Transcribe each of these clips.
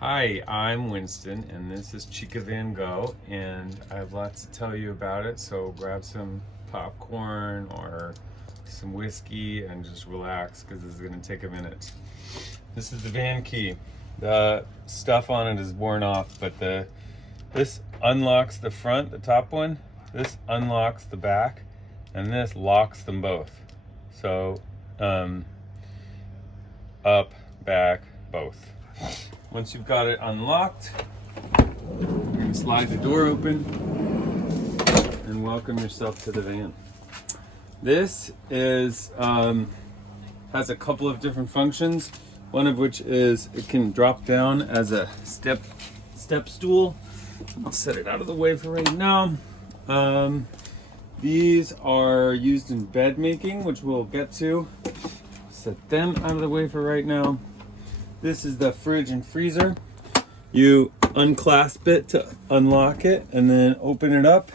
Hi, I'm Winston, and this is Chica Van Gogh, and I have lots to tell you about it, so grab some popcorn or some whiskey and just relax, because this is going to take a minute. This is the van key. The stuff on it is worn off, but this unlocks the front, the top one, this unlocks the back, and this locks them both. So, up, back, both. Once you've got it unlocked, you can slide the door open and welcome yourself to the van. This is has a couple of different functions. One of which is it can drop down as a step stool. I'll set it out of the way for right now. These are used in bed making, which we'll get to. Set them out of the way for right now. This is the fridge and freezer. You unclasp it to unlock it and then open it up.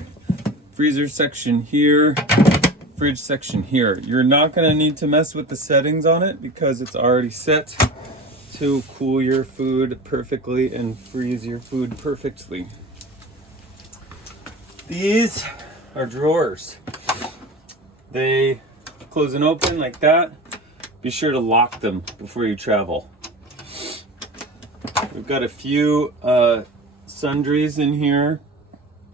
Freezer section here, fridge section here. You're not gonna need to mess with the settings on it because it's already set to cool your food perfectly and freeze your food perfectly. These are drawers. They close and open like that. Be sure to lock them before you travel. We've got a few sundries in here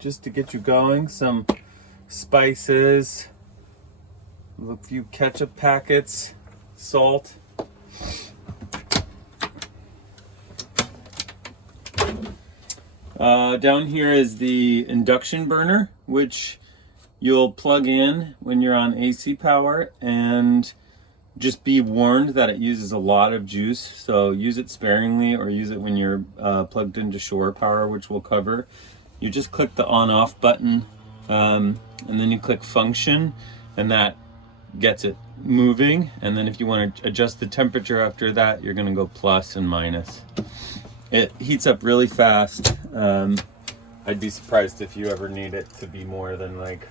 just to get you going. Some spices, a few ketchup packets, salt. Down here is the induction burner, which you'll plug in when you're on AC power, and just be warned that it uses a lot of juice, so use it sparingly or use it when you're plugged into shore power, which we'll cover. You just click the on-off button and then you click function, and that gets it moving. And then if you want to adjust the temperature after that, you're going to go plus and minus. It heats up really fast. I'd be surprised if you ever need it to be more than like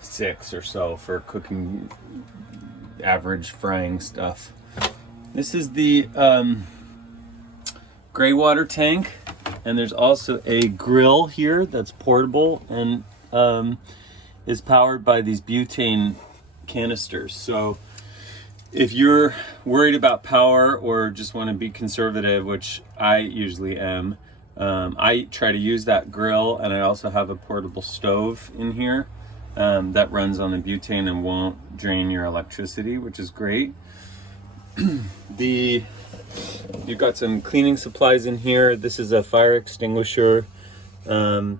6 or so for cooking average frying stuff. This is the gray water tank, and there's also a grill here that's portable and is powered by these butane canisters. So if you're worried about power or just want to be conservative, which I usually am, I try to use that grill, and I also have a portable stove in here that runs on the butane and won't drain your electricity, which is great. You've got some cleaning supplies in here. This is a fire extinguisher. And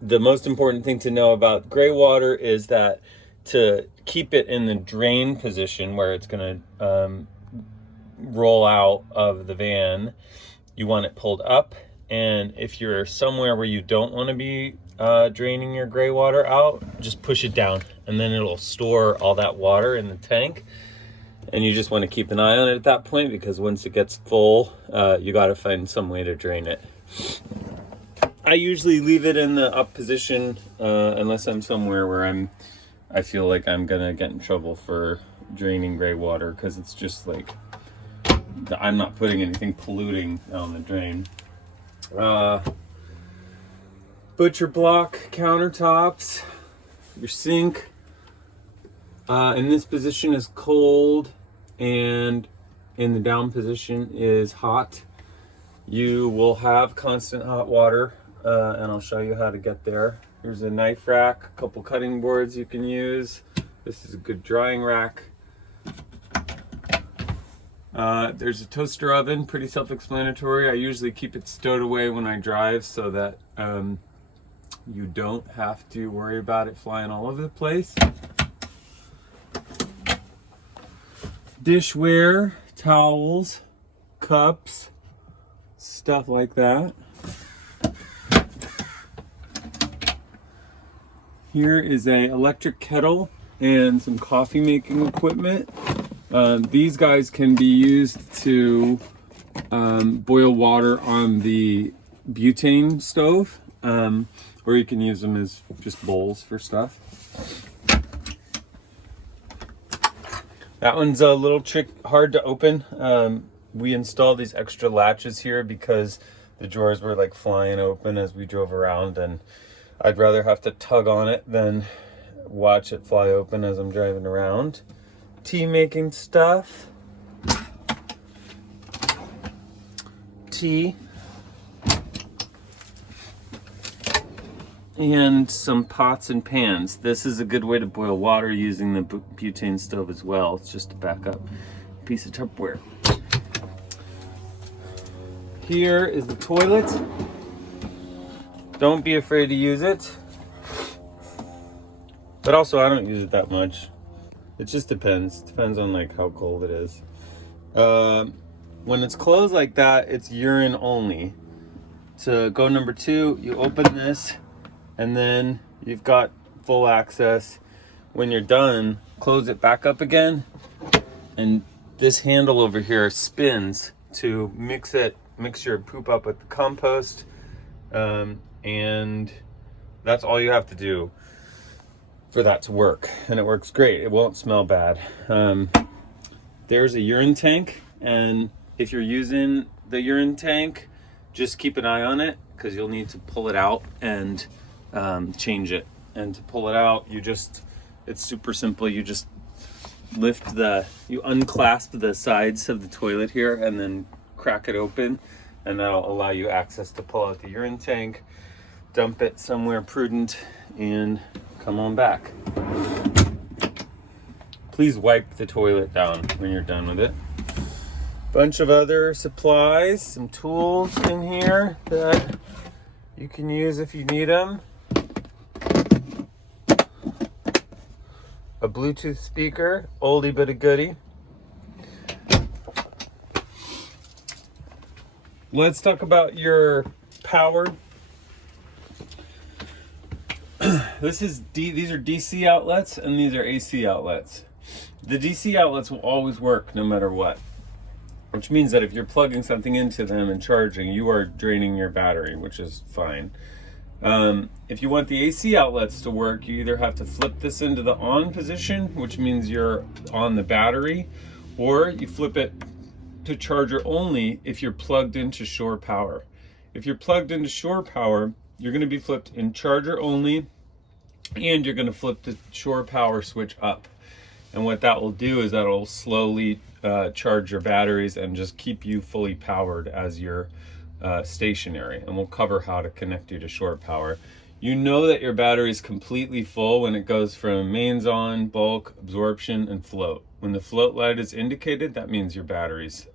the most important thing to know about gray water is that to keep it in the drain position where it's going to roll out of the van, you want it pulled up. And if you're somewhere where you don't want to be draining your gray water out, just push it down, and then it'll store all that water in the tank. And you just want to keep an eye on it at that point, because once it gets full, you got to find some way to drain it. I usually leave it in the up position unless I'm somewhere where I feel like I'm gonna get in trouble for draining gray water, because it's just like I'm not putting anything polluting down the drain. Butcher block countertops, your sink in this position is cold, and in the down position is hot. You will have constant hot water, and I'll show you how to get there. Here's a knife rack, a couple cutting boards you can use. This is a good drying rack. There's a toaster oven, pretty self-explanatory. I usually keep it stowed away when I drive so that you don't have to worry about it flying all over the place. Dishware, towels, cups, stuff like that. Here is a electric kettle and some coffee making equipment. These guys can be used to boil water on the butane stove, or you can use them as just bowls for stuff. That one's a little hard to open. we installed these extra latches here because the drawers were like flying open as we drove around, and I'd rather have to tug on it than watch it fly open as I'm driving around. Tea making stuff. Tea. And some pots and pans. This is a good way to boil water using the butane stove as well. It's just a backup piece of Tupperware. Here is the toilet. Don't be afraid to use it. But also, I don't use it that much. It just depends. Depends on like how cold it is. When it's closed like that, it's urine only. To go number 2, you open this, and then you've got full access. When you're done, close it back up again, and this handle over here spins to mix your poop up with the compost, and that's all you have to do for that to work, and it works great. It won't smell bad. There's a urine tank, and if you're using the urine tank, just keep an eye on it because you'll need to pull it out and change it. And to pull it out, it's super simple. You just you unclasp the sides of the toilet here and then crack it open, and that'll allow you access to pull out the urine tank, dump it somewhere prudent, and come on back. Please wipe the toilet down when you're done with it. Bunch of other supplies, some tools in here that you can use if you need them. A Bluetooth speaker, oldie but a goodie. Let's talk about your power. These are DC outlets and these are AC outlets. The DC outlets will always work no matter what, which means that if you're plugging something into them and charging, you are draining your battery, which is fine. If you want the AC outlets to work, you either have to flip this into the on position, which means you're on the battery, or you flip it to charger only if you're plugged into shore power. If you're plugged into shore power, you're going to be flipped in charger only, and you're going to flip the shore power switch up. And what that will do is that will slowly charge your batteries and just keep you fully powered as you're stationary. And we'll cover how to connect you to shore power. You know that your battery is completely full when it goes from mains on, bulk, absorption, and float. When the float light is indicated, that means your battery's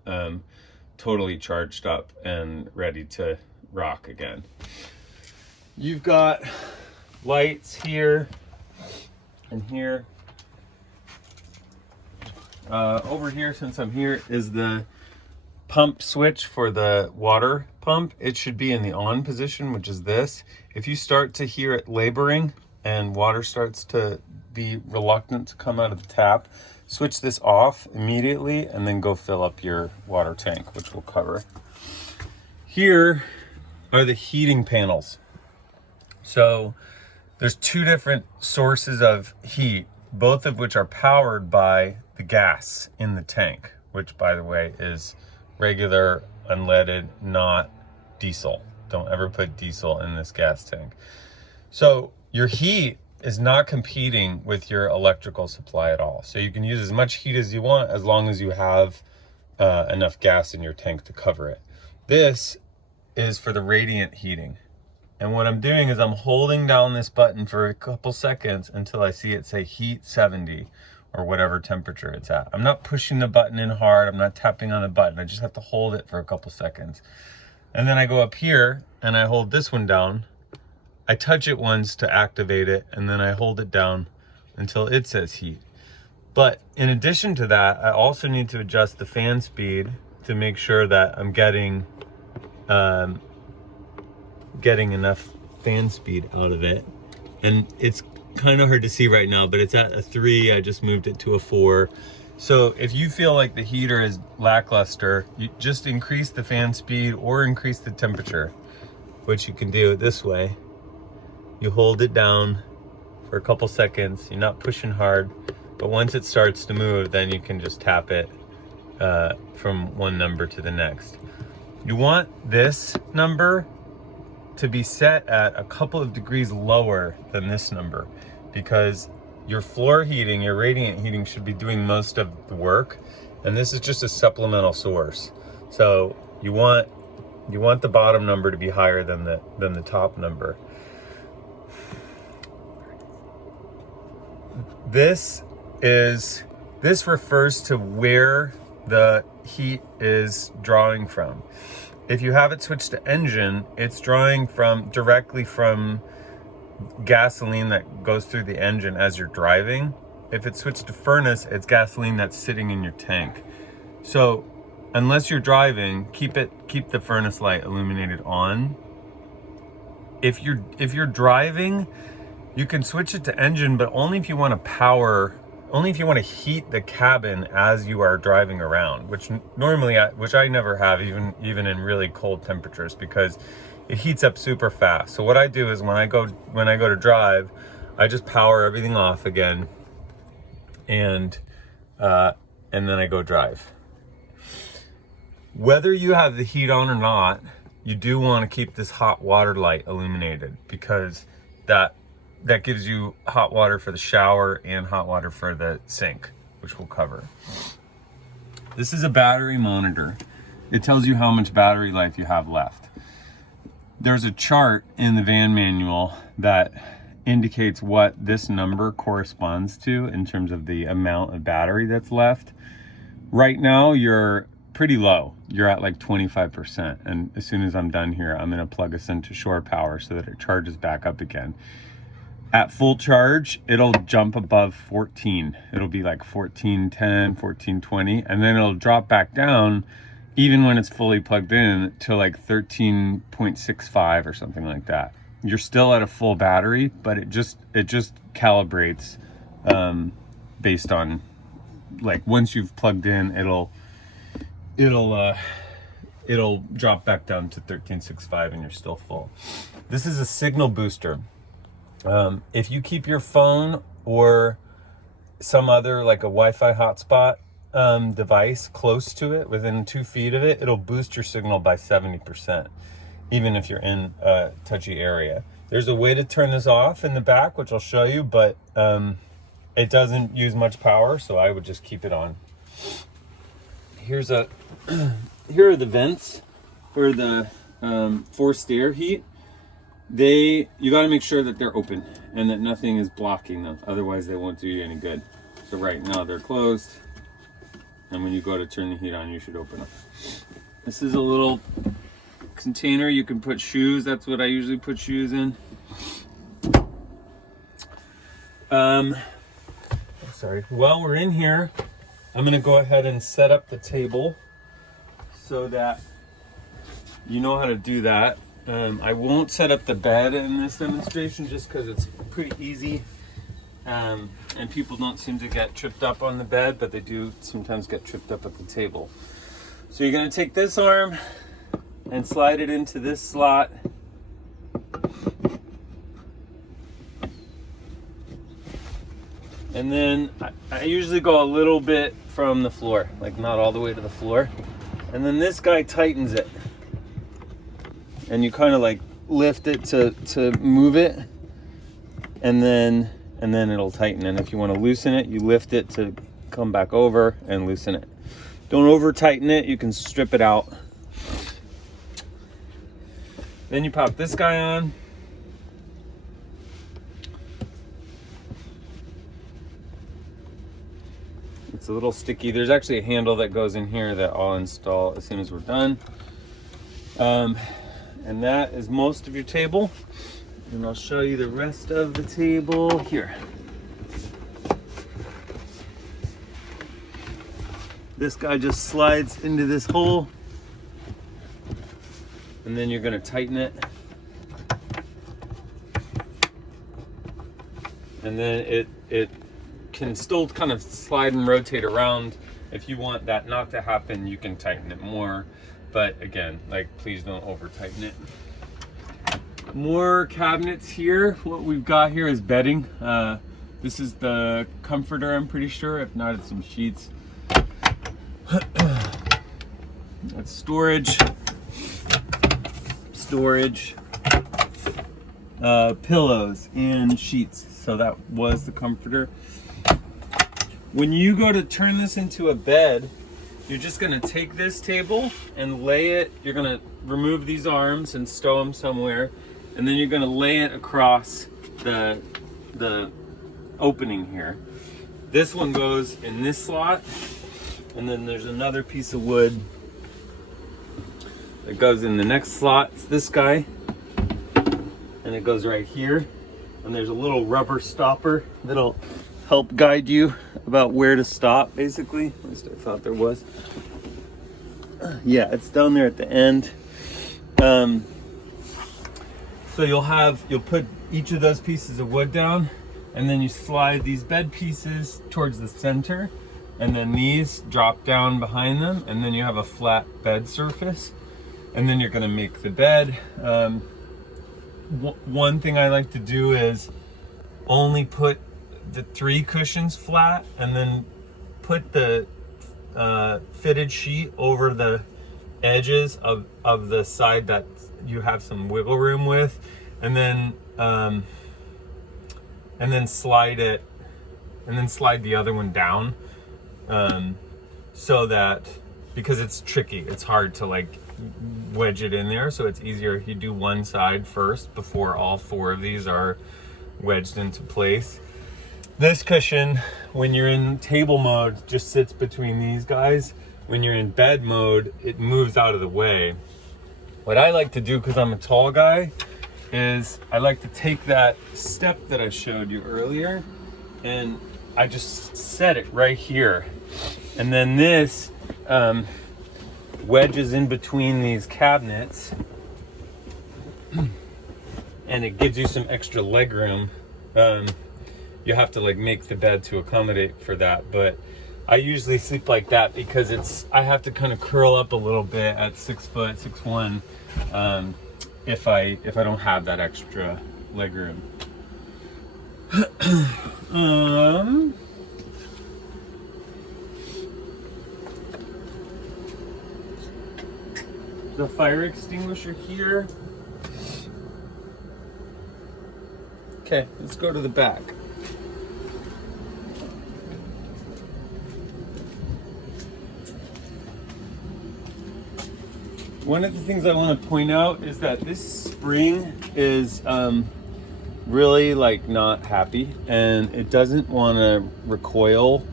totally charged up and ready to rock again. You've got lights here and here. Over here, since I'm here, is the pump switch for the water pump. It should be in the on position, which is this. If you start to hear it laboring and water starts to be reluctant to come out of the tap, switch this off immediately and then go fill up your water tank, which we'll cover. Here are the heating panels. So there's 2 different sources of heat, both of which are powered by the gas in the tank, which, by the way, is regular unleaded, not diesel. Don't ever put diesel in this gas tank. So your heat is not competing with your electrical supply at all. So you can use as much heat as you want as long as you have enough gas in your tank to cover it. This is for the radiant heating. And what I'm doing is I'm holding down this button for a couple seconds until I see it say heat 70 or whatever temperature it's at. I'm not pushing the button in hard. I'm not tapping on the button. I just have to hold it for a couple seconds. And then I go up here and I hold this one down. I touch it once to activate it, and then I hold it down until it says heat. But in addition to that, I also need to adjust the fan speed to make sure that I'm getting enough fan speed out of it. And it's kind of hard to see right now, but it's at a 3. I just moved it to a 4. So if you feel like the heater is lackluster, you just increase the fan speed or increase the temperature, which you can do this way. You hold it down for a couple seconds. You're not pushing hard, but once it starts to move, then you can just tap it from one number to the next. You want this number to be set at a couple of degrees lower than this number, because your floor heating, your radiant heating, should be doing most of the work, and this is just a supplemental source. So you want the bottom number to be higher than the top number. This refers to where the heat is drawing from. If you have it switched to engine, it's drawing directly from gasoline that goes through the engine as you're driving. If it's switched to furnace, it's gasoline that's sitting in your tank. So unless you're driving, keep the furnace light illuminated on. If you're driving, you can switch it to engine, but only if you want to heat the cabin as you are driving around, which I never have, even in really cold temperatures, because it heats up super fast. So what I do is when I go to drive, I just power everything off again, and then I go drive. Whether you have the heat on or not, you do want to keep this hot water light illuminated, because that gives you hot water for the shower and hot water for the sink, which we'll cover. This is a battery monitor. It tells you how much battery life you have left. There's a chart in the van manual that indicates what this number corresponds to in terms of the amount of battery that's left. Right now, you're pretty low. You're at like 25%. And as soon as I'm done here, I'm gonna plug us into shore power so that it charges back up again. At full charge, it'll jump above 14. It'll be like 1410, 1420, and then it'll drop back down, even when it's fully plugged in, to like 13.65 or something like that. You're still at a full battery, but it just calibrates based on, like, once you've plugged in, it'll drop back down to 13.65 and you're still full. This is a signal booster. If you keep your phone or some other, like a Wi-Fi hotspot device close to it, within 2 feet of it, it'll boost your signal by 70%, even if you're in a touchy area. There's a way to turn this off in the back, which I'll show you, but it doesn't use much power, so I would just keep it on. Here are the vents for the forced air heat. You got to make sure that they're open and that nothing is blocking them, otherwise they won't do you any good. So right now they're closed, and when you go to turn the heat on, you should open them. This is a little container you can put shoes. That's what I usually put shoes in. Sorry. While we're in here, I'm gonna go ahead and set up the table so that you know how to do that. I won't set up the bed in this demonstration just because it's pretty easy, and people don't seem to get tripped up on the bed, but they do sometimes get tripped up at the table. So you're going to take this arm and slide it into this slot. And then I usually go a little bit from the floor, like not all the way to the floor. And then this guy tightens it. And you kind of like lift it to move it, and then it'll tighten. And if you want to loosen it, you lift it to come back over and loosen it. Don't over tighten it, you can strip it out. Then you pop this guy on. It's a little sticky. There's actually a handle that goes in here that I'll install as soon as we're done. And that is most of your table. And I'll show you the rest of the table here. This guy just slides into this hole, and then you're gonna tighten it. And then it can still kind of slide and rotate around. If you want that not to happen, you can tighten it more. But again, like, please don't over tighten it. More cabinets here. What we've got here is bedding. This is the comforter, I'm pretty sure. If not, it's some sheets. That's storage, pillows and sheets. So that was the comforter. When you go to turn this into a bed, you're just gonna take this table and lay it, you're gonna remove these arms and stow them somewhere, and then you're gonna lay it across the opening here. This one goes in this slot, and then there's another piece of wood that goes in the next slot. It's this guy, and it goes right here, and there's a little rubber stopper that'll help guide you about where to stop, basically. At least I thought there was. Yeah, it's down there at the end. So you'll put each of those pieces of wood down, and then you slide these bed pieces towards the center, and then these drop down behind them, and then you have a flat bed surface, and then you're gonna make the bed. One thing I like to do is only put the 3 cushions flat, and then put the fitted sheet over the edges of the side that you have some wiggle room with, and then slide it, and then slide the other one down, so that, because it's tricky, it's hard to like wedge it in there, so it's easier if you do one side first before all 4 of these are wedged into place. This cushion, when you're in table mode, just sits between these guys. When you're in bed mode, it moves out of the way. What I like to do, because I'm a tall guy, is I like to take that step that I showed you earlier, and I just set it right here. And then this wedges in between these cabinets, and it gives you some extra leg room. You have to like make the bed to accommodate for that, but I usually sleep like that because I have to kind of curl up a little bit at 6 foot, 6'1", if I don't have that extra leg room. The fire extinguisher here. Okay, let's go to the back. One of the things I want to point out is that this spring is really like not happy, and it doesn't want to recoil.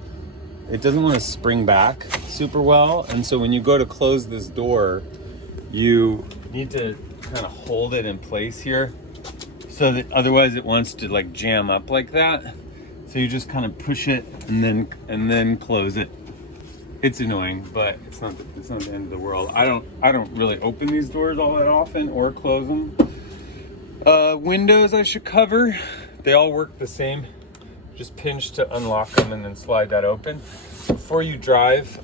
It doesn't want to spring back super well, and so when you go to close this door, you need to kind of hold it in place here, so that otherwise it wants to like jam up like that. So you just kind of push it and then close it. It's annoying, but it's not the end of the world. I don't really open these doors all that often or close them. Windows I should cover. They all work the same. Just pinch to unlock them and then slide that open. Before you drive,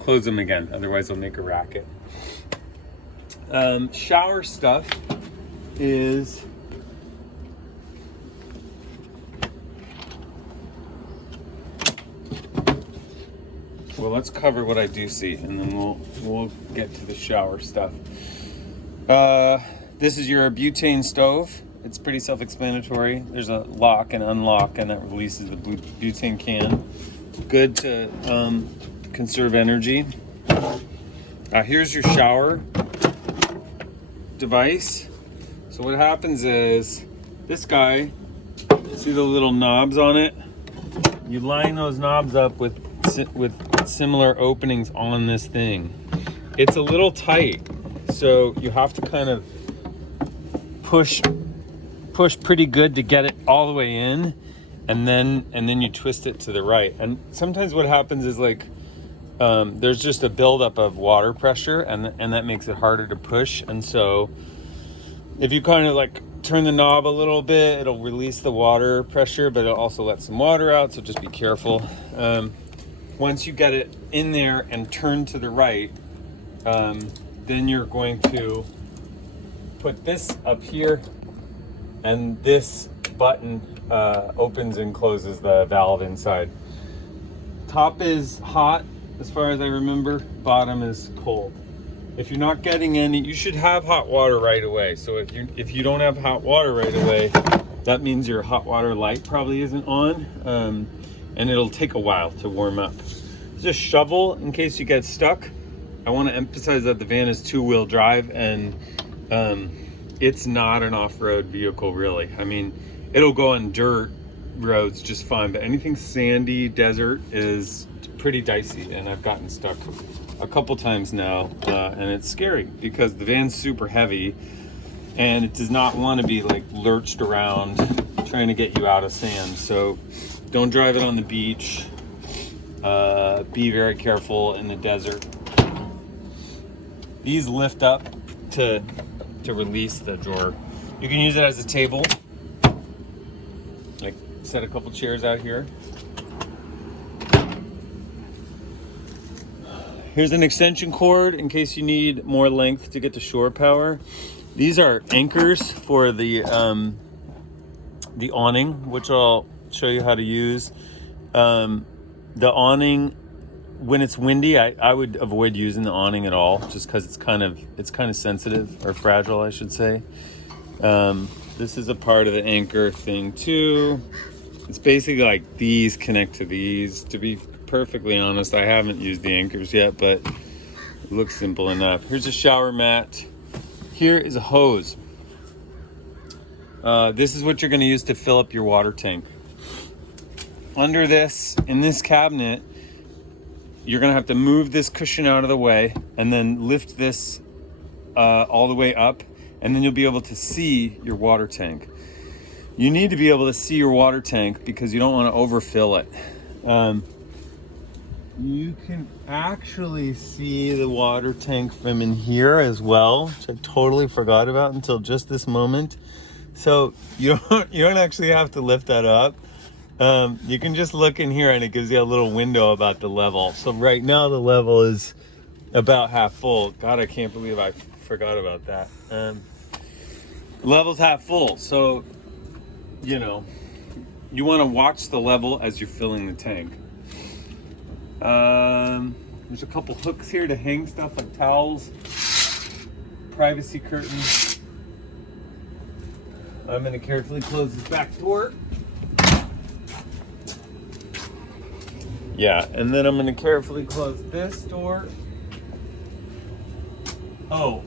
close them again. Otherwise they'll make a racket. Shower stuff is well, let's cover what I do see, and then we'll get to the shower stuff. This is your butane stove. It's pretty self-explanatory. There's a lock and unlock, and that releases the butane can. Good to conserve energy. Here's your shower device. So what happens is, this guy, see the little knobs on it? You line those knobs up with similar openings on this thing. It's a little tight, so you have to kind of push pretty good to get it all the way in, and then you twist it to the right. And sometimes what happens is like there's just a buildup of water pressure, and that makes it harder to push. And so if you kind of like turn the knob a little bit, it'll release the water pressure, but it'll also let some water out, so just be careful. Once you get it in there and turn to the right, then you're going to put this up here, and this button opens and closes the valve inside. Top is hot, as far as I remember, bottom is cold. If you're not getting any, you should have hot water right away. So if you don't have hot water right away, that means your hot water light probably isn't on, and it'll take a while to warm up. Just shovel in case you get stuck. I want to emphasize that the van is 2-wheel drive, and it's not an off-road vehicle really. I mean, it'll go on dirt roads just fine, but anything sandy, desert is pretty dicey, and I've gotten stuck a couple times now, and it's scary because the van's super heavy and it does not want to be like lurched around trying to get you out of sand. So don't drive it on the beach. Be very careful in the desert. These lift up to release the drawer. You can use it as a table. Like, set a couple chairs out here. Here's an extension cord in case you need more length to get to shore power. These are anchors for the awning, which I'll show you how to use. The awning, when it's windy, I would avoid using the awning at all, just because it's kind of sensitive, or fragile, I should say. This is a part of the anchor thing too. It's basically like these connect to these. To be perfectly honest, I haven't used the anchors yet, but it looks simple enough. Here's a shower mat. Here is a hose. This is what you're going to use to fill up your water tank. Under this, in this cabinet, you're going to have to move this cushion out of the way and then lift this all the way up, and then you'll be able to see your water tank. You need to be able to see your water tank because you don't want to overfill it. You can actually see the water tank from in here as well, which I totally forgot about until just this moment. So you don't actually have to lift that up. You can just look in here and it gives you a little window about the level. So right now the level is about half full. God, I can't believe I forgot about that. Level's half full, so you want to watch the level as you're filling the tank. There's a couple hooks here to hang stuff like towels, privacy curtains. I'm going to carefully close this back door. Yeah, and then I'm going to carefully close this door. Oh,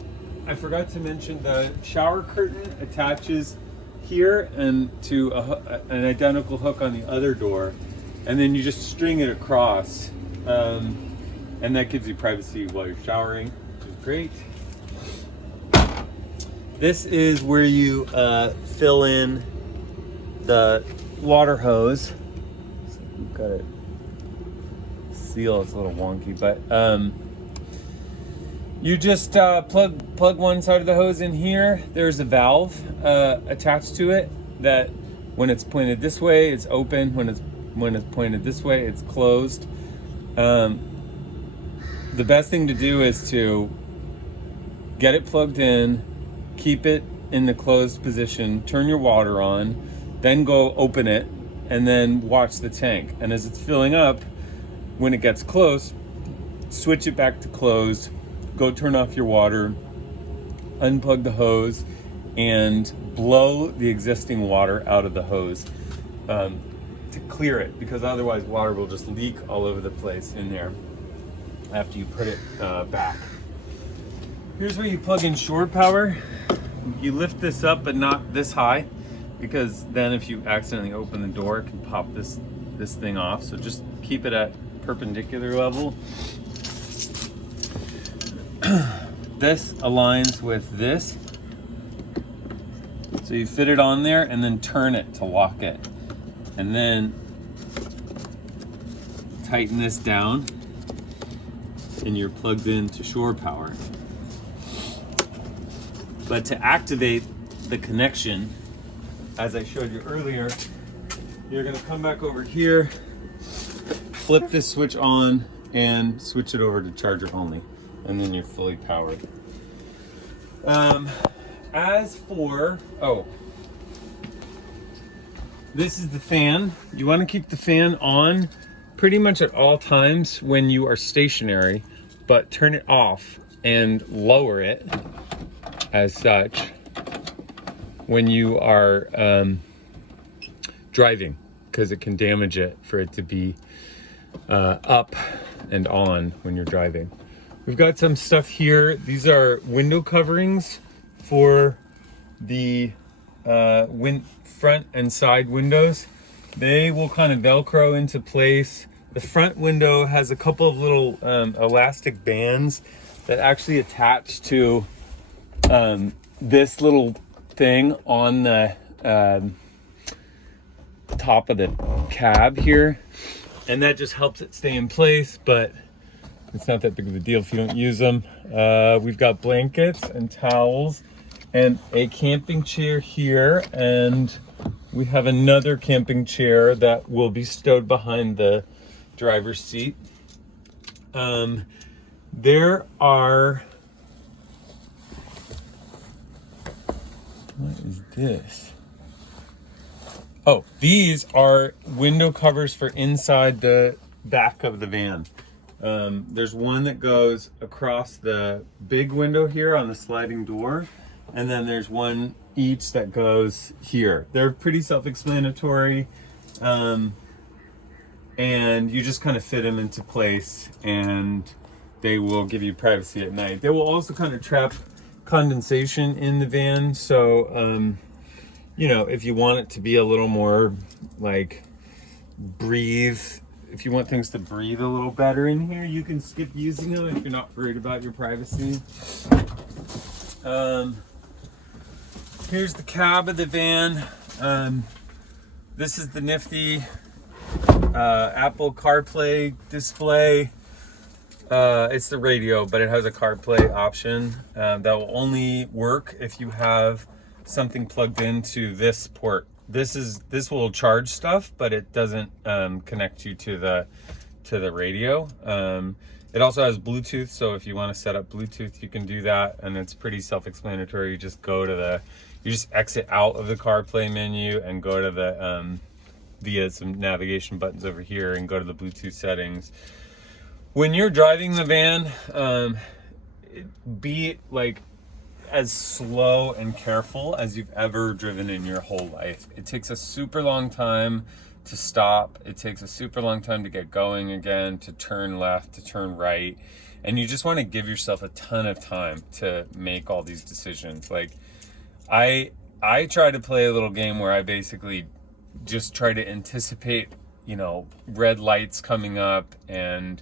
I forgot to mention the shower curtain attaches here and to an identical hook on the other door, and then you just string it across, and that gives you privacy while you're showering, which is great. This is where you fill in the water hose. So we've got it sealed, it's a little wonky, but you just plug one side of the hose in here. There's a valve attached to it that when it's pointed this way, it's open. When it's pointed this way, it's closed. The best thing to do is to get it plugged in, keep it in the closed position, turn your water on, then go open it, and then watch the tank. And as it's filling up, when it gets close, switch it back to closed. Go turn off your water, unplug the hose, and blow the existing water out of the hose to clear it, because otherwise water will just leak all over the place in there after you put it back. Here's where you plug in shore power. You lift this up, but not this high, because then if you accidentally open the door, it can pop this thing off. So just keep it at perpendicular level. This aligns with this, so you fit it on there and then turn it to lock it, and then tighten this down, and you're plugged into shore power. But to activate the connection, as I showed you earlier, you're going to come back over here, flip this switch on, and switch it over to charger only. And then you're fully powered. As for, this is the fan. You want to keep the fan on pretty much at all times when you are stationary, but turn it off and lower it as such when you are driving, because it can damage it for it to be up and on when you're driving. We've got some stuff here. These are window coverings for the front and side windows. They will kind of Velcro into place. The front window has a couple of little elastic bands that actually attach to this little thing on the top of the cab here, and that just helps it stay in place, but it's not that big of a deal if you don't use them. We've got blankets and towels and a camping chair here, and we have another camping chair that will be stowed behind the driver's seat. There are, what is this? Oh, these are window covers for inside the back of the van. There's one that goes across the big window here on the sliding door, and then there's one each that goes here. They're pretty self-explanatory, and you just kind of fit them into place, and they will give you privacy at night. They will also kind of trap condensation in the van, so you know, if you want it to be a little more like breathe, if you want things to breathe a little better in here, you can skip using them if you're not worried about your privacy. Here's the cab of the van. This is the nifty Apple CarPlay display. It's the radio, but it has a CarPlay option that will only work if you have something plugged into this port. This will charge stuff, but it doesn't connect you to the radio. It also has Bluetooth, so if you want to set up Bluetooth, you can do that, and it's pretty self-explanatory. You just go to you just exit out of the CarPlay menu and go to the via some navigation buttons over here and go to the Bluetooth settings. When you're driving the van, be like as slow and careful as you've ever driven in your whole life. It takes a super long time to stop. It takes a super long time to get going again, to turn left, to turn right. And you just want to give yourself a ton of time to make all these decisions. Like I try to play a little game where I basically just try to anticipate, you know, red lights coming up and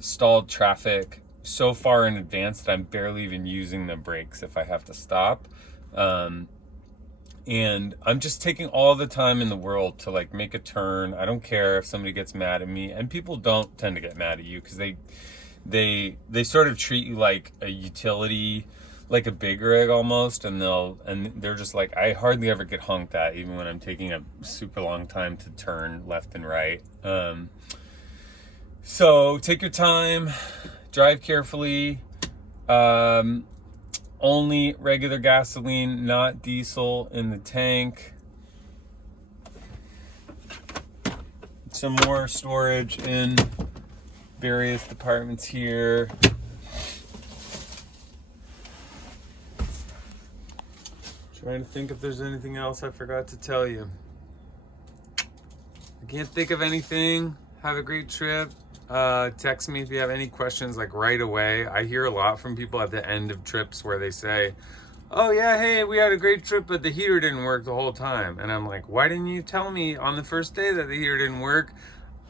stalled traffic so far in advance that I'm barely even using the brakes if I have to stop. And I'm just taking all the time in the world to like make a turn. I don't care if somebody gets mad at me, and people don't tend to get mad at you because they sort of treat you like a utility, like a big rig almost, and they're just like, I hardly ever get honked at, even when I'm taking a super long time to turn left and right. So take your time, drive carefully. Only regular gasoline, not diesel in the tank. Some more storage in various departments here. Trying to think if there's anything else I forgot to tell you. I can't think of anything. Have a great trip. Text me if you have any questions, like right away. I hear a lot from people at the end of trips where they say, oh yeah, hey, we had a great trip, but the heater didn't work the whole time. And I'm like, why didn't you tell me on the first day that the heater didn't work?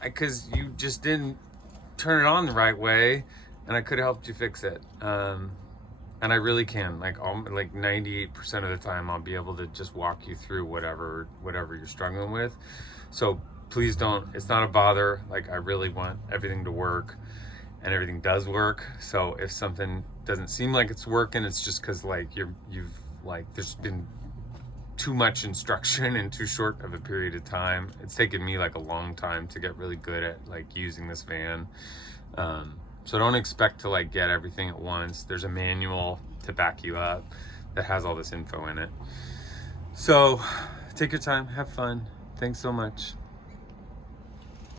Because you just didn't turn it on the right way, and I could have helped you fix it. And I really can. Like 98% of the time, I'll be able to just walk you through whatever you're struggling with. So please don't, it's not a bother. Like, I really want everything to work, and everything does work. So if something doesn't seem like it's working, it's just because like there's been too much instruction in too short of a period of time. It's taken me like a long time to get really good at like using this van. So don't expect to like get everything at once. There's a manual to back you up that has all this info in it. So take your time, have fun. Thanks so much.